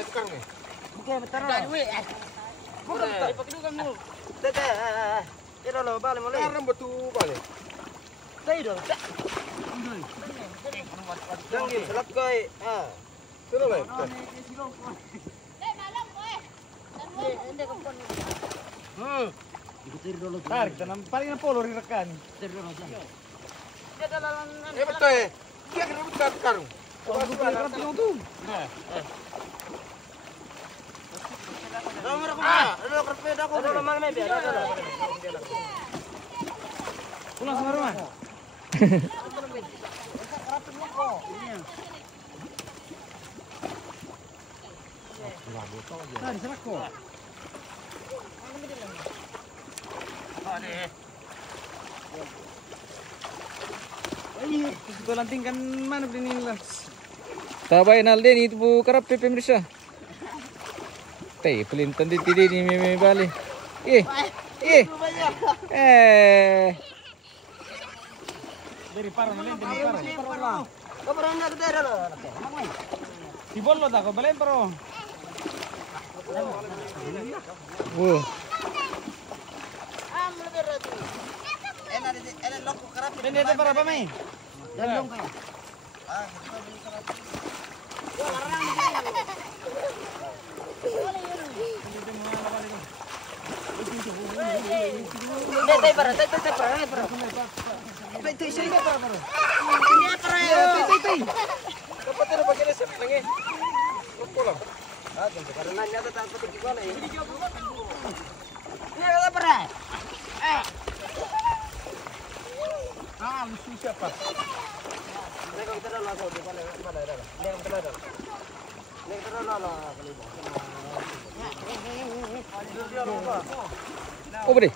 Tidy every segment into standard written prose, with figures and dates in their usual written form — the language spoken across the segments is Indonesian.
kayak sekarang nih. Oke, bentar. Bukan pakai dulu kamu. Tidak lo, balik mulai. Sekarang betul balik. Saya dong. Jangan selap koi. Sudah lah. Ikutin dulu. Tarik, tanam paling polo rekan. Betul ya. Dia kena buka sekarang. Kalau gue beli kerap yang tuh. Pulang sama rumah. Nah, di sana kok. Itu lantingkan mana beli lah. Tabay Nalden itu bu kerap pemirsa. Teh pelintan di ni meme balik. Dari paro nalin dari paro. Kau pernah nak daerah lo? Di bolo tak kau balen paro. Wow. Enak loko kerap. Dan dia para apa mai? Jangan kau. Lucu siapa? Oh boleh.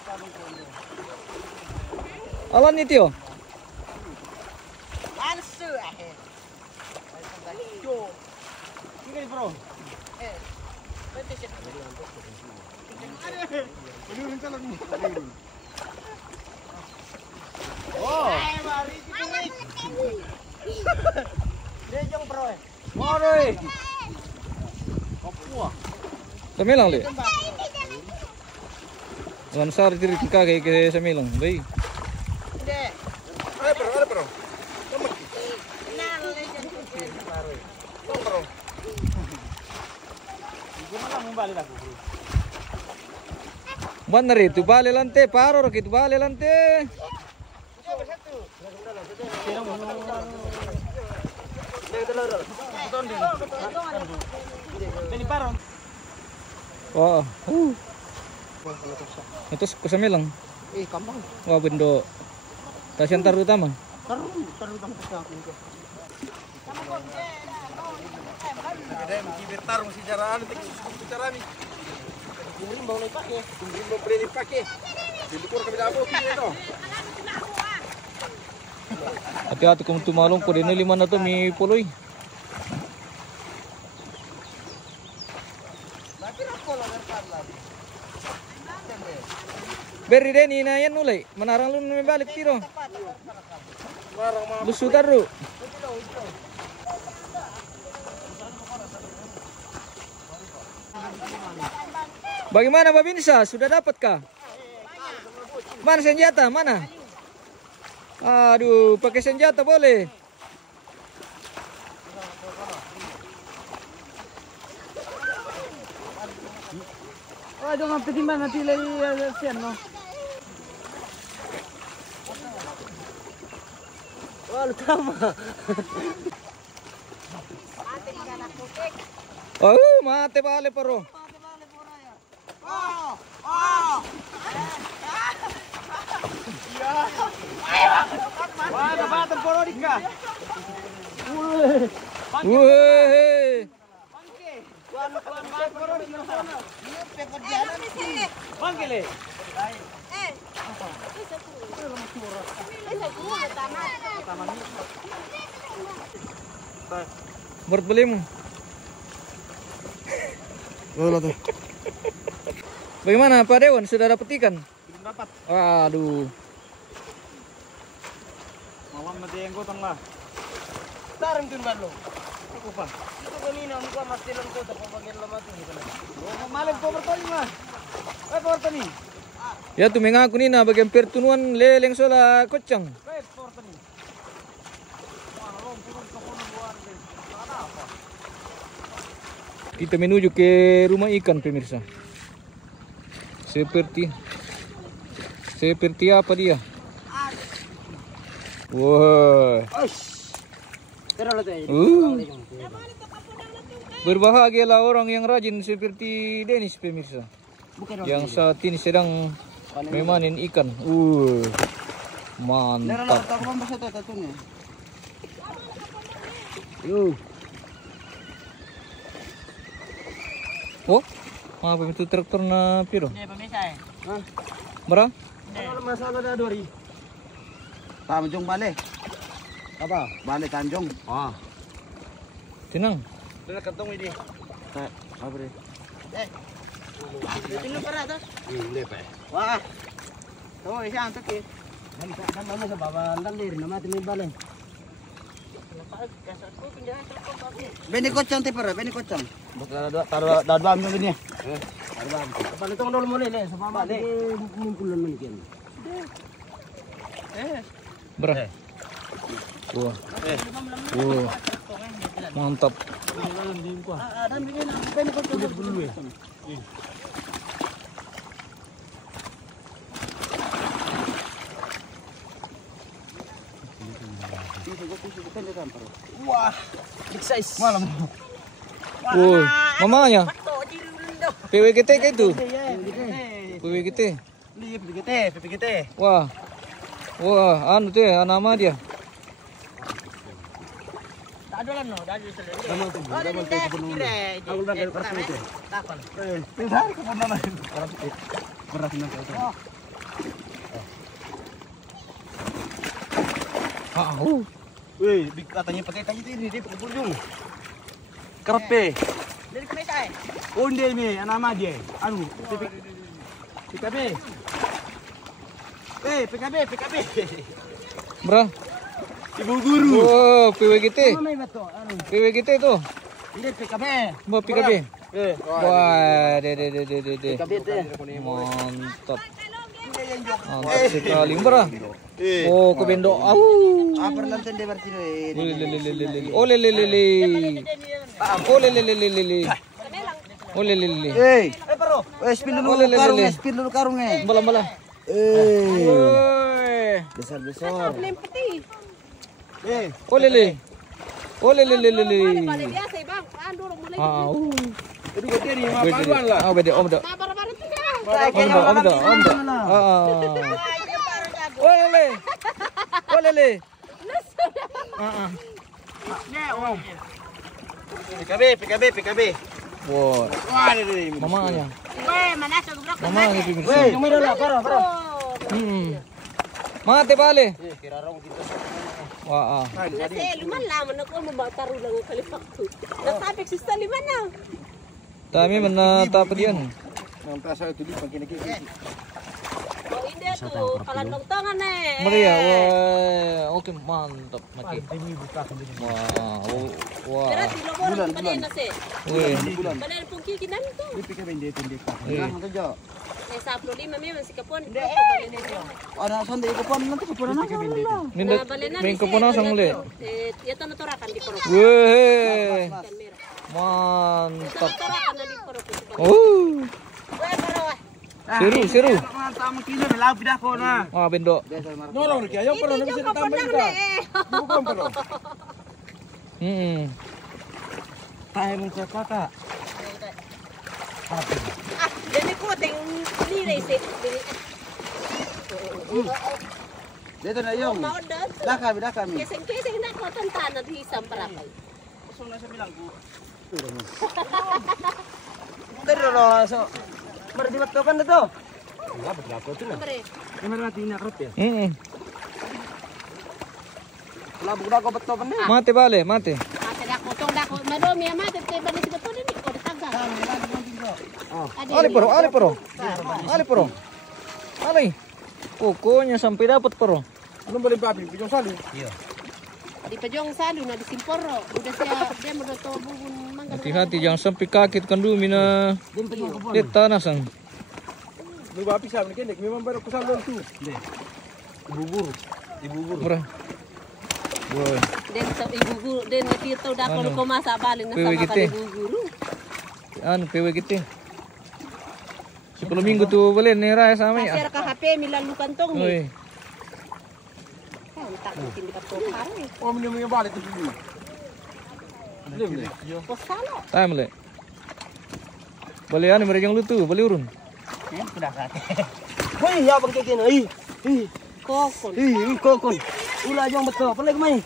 Alan itu yo. Ini di paro. Oh. Dia jong pro. Oi. Papua. Samilang le. Lan sar diri kita kayak samilang. Baik. Ada bro. Gimana mau balik aku? Benar itu balik lante, paro itu balik lante. Ini paro. Wah. Itu kusamilang. Kampung. Wah bendo. Stasiun terutama. Taruh kamu ke aku. Ada yang kibir tarung sejarah anu sejarah ni. Rimba boleh pakai. Rimba boleh dipakai. Dilukur kami dah boleh itu. Hati-hati kamu tuh malung kau ini 5 tuh mi puluh. Beri deh ni na yan mulai menarang lu balik tiro. Lusu taruh. Bagaimana Babinsa? Sudah dapatkah? Mana senjata? Mana? Aduh, pakai senjata boleh. Aduh, ngapain di mana tilai sian no? Wah, lu sama. Oh, mate bale paro. Wah, ada batan poro dika. Weh. Panggil Buat belimu. Tuh. Bagaimana Pak Dewan? Sudah dapat ikan? belum dapat. Waduh. Malam nanti yang gotong lah. Taruh tuh ban lo. Ito kanina, ang kuha, mas tilang ko, tapos bagian lamang ito. Malam po bertani mah. Bertani. Ya tumenga aku nina bagian pertunuan leleng sola kocang. Bertani. Kita menuju ke rumah ikan pemirsa. Seperti apa dia? Wah. Pero lo tayo. Berbahagialah orang yang rajin seperti Dennis pemirsa. Yang saat ini sedang memanen ikan. Mantap. Oh, apa itu traktor na piro? Hindi, pamisa eh. Berapa? Ano masalah na dori? Tanjung balik. Apa? Balik Tanjung. Ah. Tenang. Dala kantong ini. Apa deh? Tino para to? Lepe. Wah. Tuh, isa ang sakit. Dan mama sa baba, landir na mati may balay. Beni kocang tipar, beni kocang. Taruh dalam ini. Balik tong dol mo le sa baba. Mumpulan man ikan. Berapa? Wah. Wah. Mantap. Dan bigyan na beni kocang dulu eh. Wah, big size. Malam. Wah, mamanya. PWGT kayak itu. PWGT. PPGT. Wah. Wah, anu tuh ya, nama dia. Dadolan no, dadol sa lele. Aku udah kayak keras itu. Takon. Pindah ke mana? Keras nanti itu. Wih, katanya pakai kayu ini dia pakai pulung. Kerpe. Dari kumita eh. Oh, ini nama dia. Anu, PKB. PKB. Berapa? Ibu guru. Oh, PWGT. May bato, ano? PWGT itu. Hindi PKB. Mau PKB. Wah, de. PKB te. Mantap. Mantap sekali. Berapa? Oh, ke bendo. Apa nanti dia berarti Oh, lele. Oh, lele. bro. Spill Oh, lele. dulu karung, Bala. Besar. Oh, lele. biasa bang, dulu mulai. Itu gede nih, mapan lah. Beda, om dah. Baru-baru tiga. Om dah. Oh, lele. PKB. Wah, Wah, ini. mamanya. Weh, mana sudah Mamanya pemirsa. Weh, may dala, para. Mate bale. Wah. Nasa liman lang, ako mabataru lang ang kalipak ko. Nasabik si liman na. Kami menatap dian. Ang pasa itu di pagkinakikita. Oh, hindi to, kalandong tangan eh. Maria, wah, oke mantap mati. Wah. Pero di lobor ko na nasi. Weh. Balay pong kikinan to. Di PKB hindi pa. Eh. Ang tajo. Eh sa problema may man si kapon. Ana sandi ko pa nanti ko na PKB hindi. Minda, main kepunasan ule. Yato na torakan di poro. Weh. Kamera. Mantap. Torakan na di poro. Weh, poro. Seru. Tamu kilo na lapid ako na. Wah, bendo. Nolong kaya yo pero Hindi bisa yung kapon tambah na kita. eh. Bukan pero. Tayo mo sa kaka. Dami ko ting liray si. Dito na yung. Maudad. Daka kami. Keseng na ko tantana di isang parakay. Pero lo so. Berarti bato kan na to. Pre. Kamera natin na krot ya. Labog na ko bato pa na. Mate bale, mate. Mate dako tong dako. Madomi mate te bani si kapon ni ko taga. Ali poro. Ali. Pokoknya sampai dapat poro. Ano ba papi? Pinyong sali. Di Pajong Salu na di Simporo. Udah dia mau tahu bubun mangga. Hati-hati jangan sampai kaget kan dulu mina tanasan. Lu bapi sa menikah memang baru kesal tu. Ibubur. Murah. Woi. Den sa ibu guru den natito da Ano? ko masa balin na Pewe sama kita. ka ibu guru. Anu PW kita. 10 minggu tuh balen nih raya sama ya. Pasir ka HP milalu kantong ni. Woi. Tak mungkin dikatokar ni. Oh minum balik tu dulu. Posalo. Time le. Balik anu mereka yang lu tuh, balik urun. Hei, ya bang keken. Kokon. Kokon. Ulah jong betul. Apa lagi mai?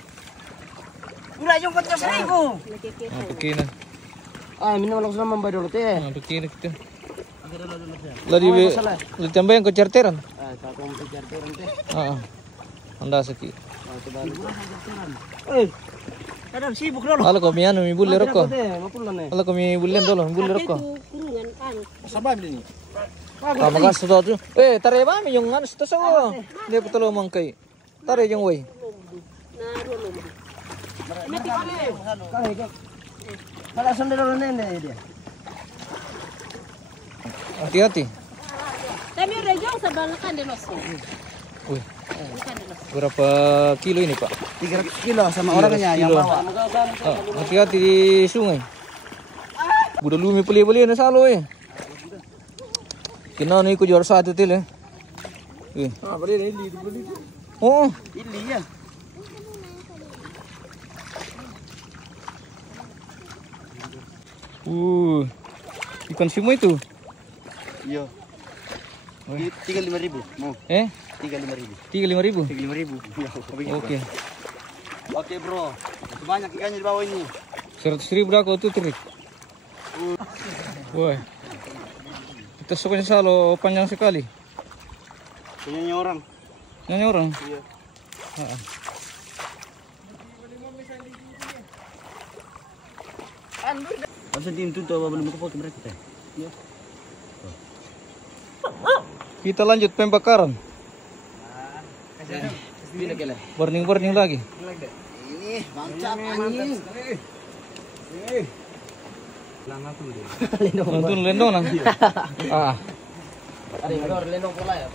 Ulah jong betul seribu. Nakikita. Nah, begini. Minum langsung sama mbak dulu teh. Nah, begini kita. Lagi tambahin ke charteran. Kalau mau kejar turun teh. Anda sakit. Kadang sibuk dulu. Kalau kami anu mi bulle rokok. Mapulan nih. Kalau kami bulle dulu, bulle rokok. Kurungan anu. Sabay ni. Kamu kan sudah tu. Tare ba mi yung anu sudah sawo. Dia betul mangkai. Tare yung way. Narulo mo. Kalau sendiri dulu nih dia. Hati-hati. Kami udah jauh sebalakan di los. Wih, berapa kilo ini Pak? 300 kilo sama orangnya yang bawa. Hati-hati di sungai. Budak lumi peli-peli na salo eh. Kena ni ko juara satu til eh. Wih. Balik ni beli. Oh, Ini ya. ikan semua itu. Iya. 35.000. Mau. 35.000. 35.000. 35.000. Oke. Oke, bro. Banyak ikannya di bawah ini. 100.000 berapa tuh trik? Wah. Kita sukanya salo panjang sekali. Punyanya orang. Nanya orang. Iya. Masa tim tu tahu belum kepot mereka teh. Iya. Kita lanjut pembakaran. Bila kele. Warning lagi. Ini mantap anjing. Nonton lendonan. Ada yang luar lendong pola ya.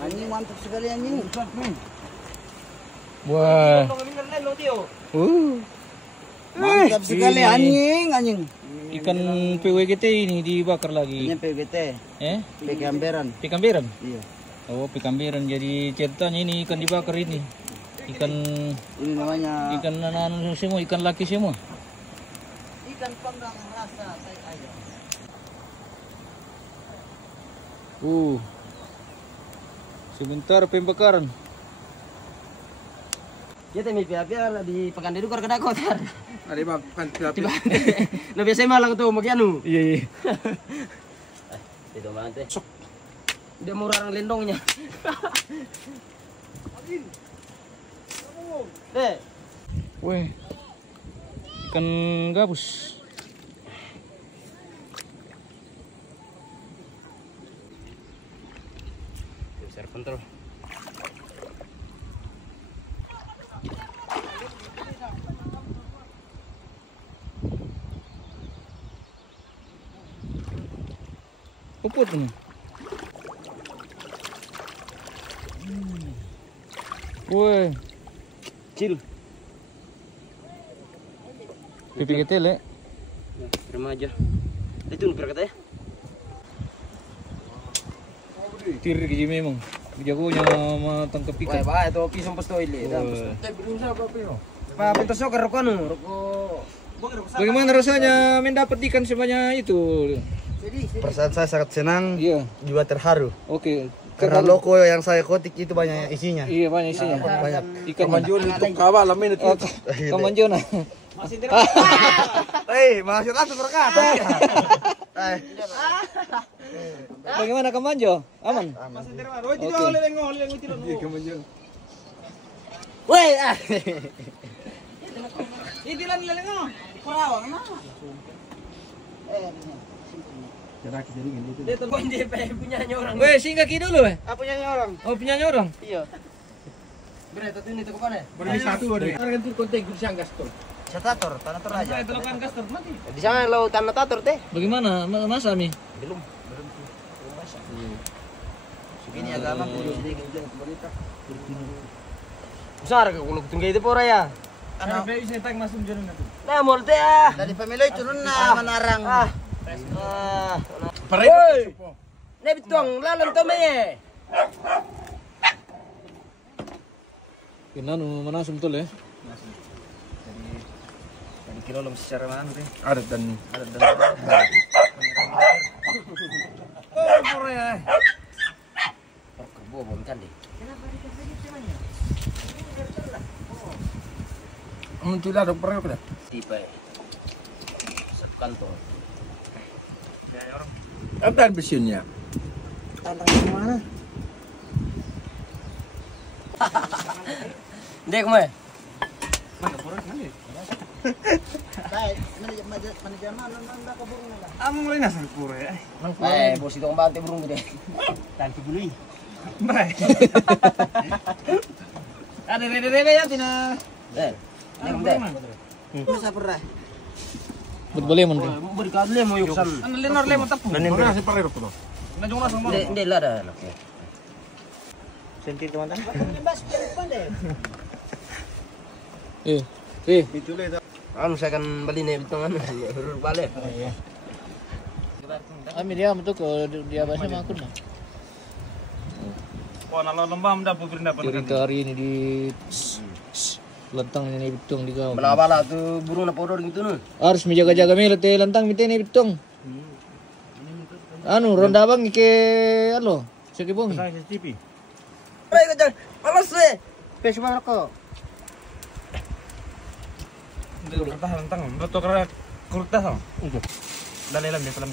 Anjing mantap sekali anjing. Wah. Mantap sekali anjing. Ikan PW kita ini dibakar lagi. Ini PGT. Pekamberan. Pikamberan. Iya. Oh, pikamberan. Jadi ceritanya ini ikan dibakar ini. Ikan Ini namanya anak semua, ikan laki semua. ikan panggang rasa saya aja. Sebentar pembakaran. Kita mi pia di Pekanderu kor kada kotar. Ada bang kan Tiba. Nah biasa malang tuh magianu. Iya. Itu mante. Dia mau orang lendongnya. Weh. Ikan gabus. Besar kontrol. Puput ini. Weh. Cil. Pipi kecil ya. Remaja. Itu berkata ya. Tir gini memang. Jagonya tangkap ikan. Wah, itu pisang pesto ini. Pak, pintu sokar rokok nu, rokok. Bagaimana rasanya mendapat ikan sebanyak itu? Perasaan saya sangat senang, Iya. juga terharu. Oke. Karena loko yang saya kotik itu banyak isinya. Iya banyak isinya. Banyak. Ikan Kamanjun untuk kawal lamin itu. Kamanjona. Hei, masih langsung berkata. Bagaimana Kamanjo? Aman? Woi, Itilan lelengo. Perawang na. dia tuh punya orang. Weh, singgah ki dulu weh. Apa nyanyi orang? Oh, punyanya orang. Iya. Bre, tatu ini tuh kemana? Beri satu ada. Ganti konten kursiang gastor. Satator, tanator aja. Itu kan gastor mati. Di sana lo tanator teh. Bagaimana Mas Ami? Belum masak. Segini agama kudu sedikit pemerintah. Besar ke kuluk tunggu itu pora ya. Ano ba isa tag masum jero na to. Nah, molte ah. Dari pemiloy turun na manarang. Pare. Ne bituang lalon to me. Kinanu manasum tol eh. Jadi kilo lom secara mana teh? Ada dan. Oh, pora ya. Kerbo bom kan deh. Tidak ada pare kada. Tipe. Sekantor. Ada besinya. Dek mo eh. Baik, manajemen nanda kabur na lang. Among mulai nasa pure. Eh, bos itu bante burung gede. Tanti bului. Ada rede-rede ya tina. Eh, dek. Masa pernah. Buat boleh mon. Berikan le mo yuksan. Ano lenor le mo tapo. Mana si pare ko. Dek lah dah. Sentir teman-teman. Anu saya akan beli nih bitungan huruf balik. Ami dia betul ke dia bahasa makun lah. Wah, nalo lembam dah puprin dapat. Cerita hari ini di lentang ini bitung di kau. Bala-bala tuh burung na podor gitu nu. Harus menjaga-jaga melete lentang mite ini bitung. Anu ronda bang ke alo. Sekibong. Saya CCTV. Hei kacang, malas le. Pesu mana kok? Kurtas lentang. Betul kira kurtas. Dalelam dia salam.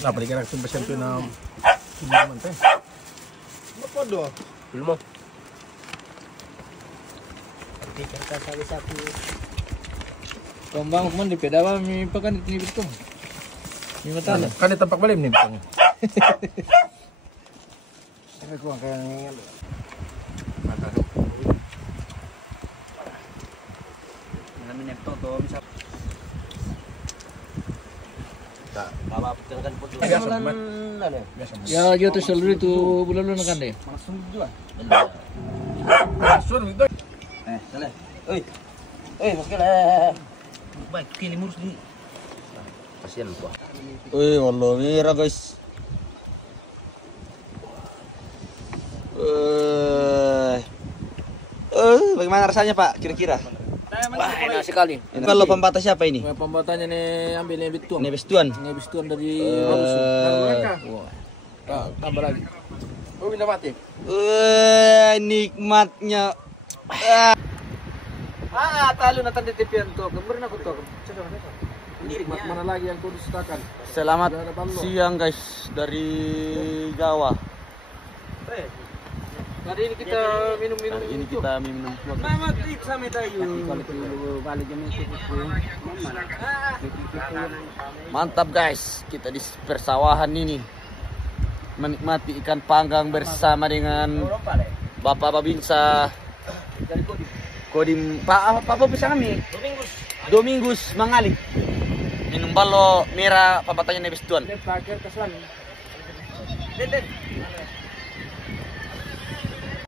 Nah, beri kira sumber sentuh na. Sudah teh. Podo. Belum. Kembang mon di pedawa mi pakan di bitung. Mi mata lah. Kan di tempat balik nih. Aku akan Ya dia tu selalu itu bulan kan deh. Salah. Oi. Oi, masalah. Baik, kini murus ni. Kasihan gua. Wallah mira guys. Bagaimana rasanya Pak kira-kira? Wah, enak sekali. Kalau pembatas siapa ini? Pembuatannya nih ambil nih bitung. Nebes Tuan. Ini bistuan dari Robus. Wah. Tambah lagi. Oh, bina mati. Nikmatnya. Talo na tanda tipian to. Gambar na ko to. Nikmat mana lagi yang kau dustakan? Selamat siang guys dari Jawa. Hari ini kita minum-minum. Hari ini kita minum. Mantap guys, kita di persawahan ini menikmati ikan panggang bersama dengan Bapak Babinsa. Kodim Pak apa bisa kami? Domingus Mangali. Minum balo merah papatannya Nebes Tuan.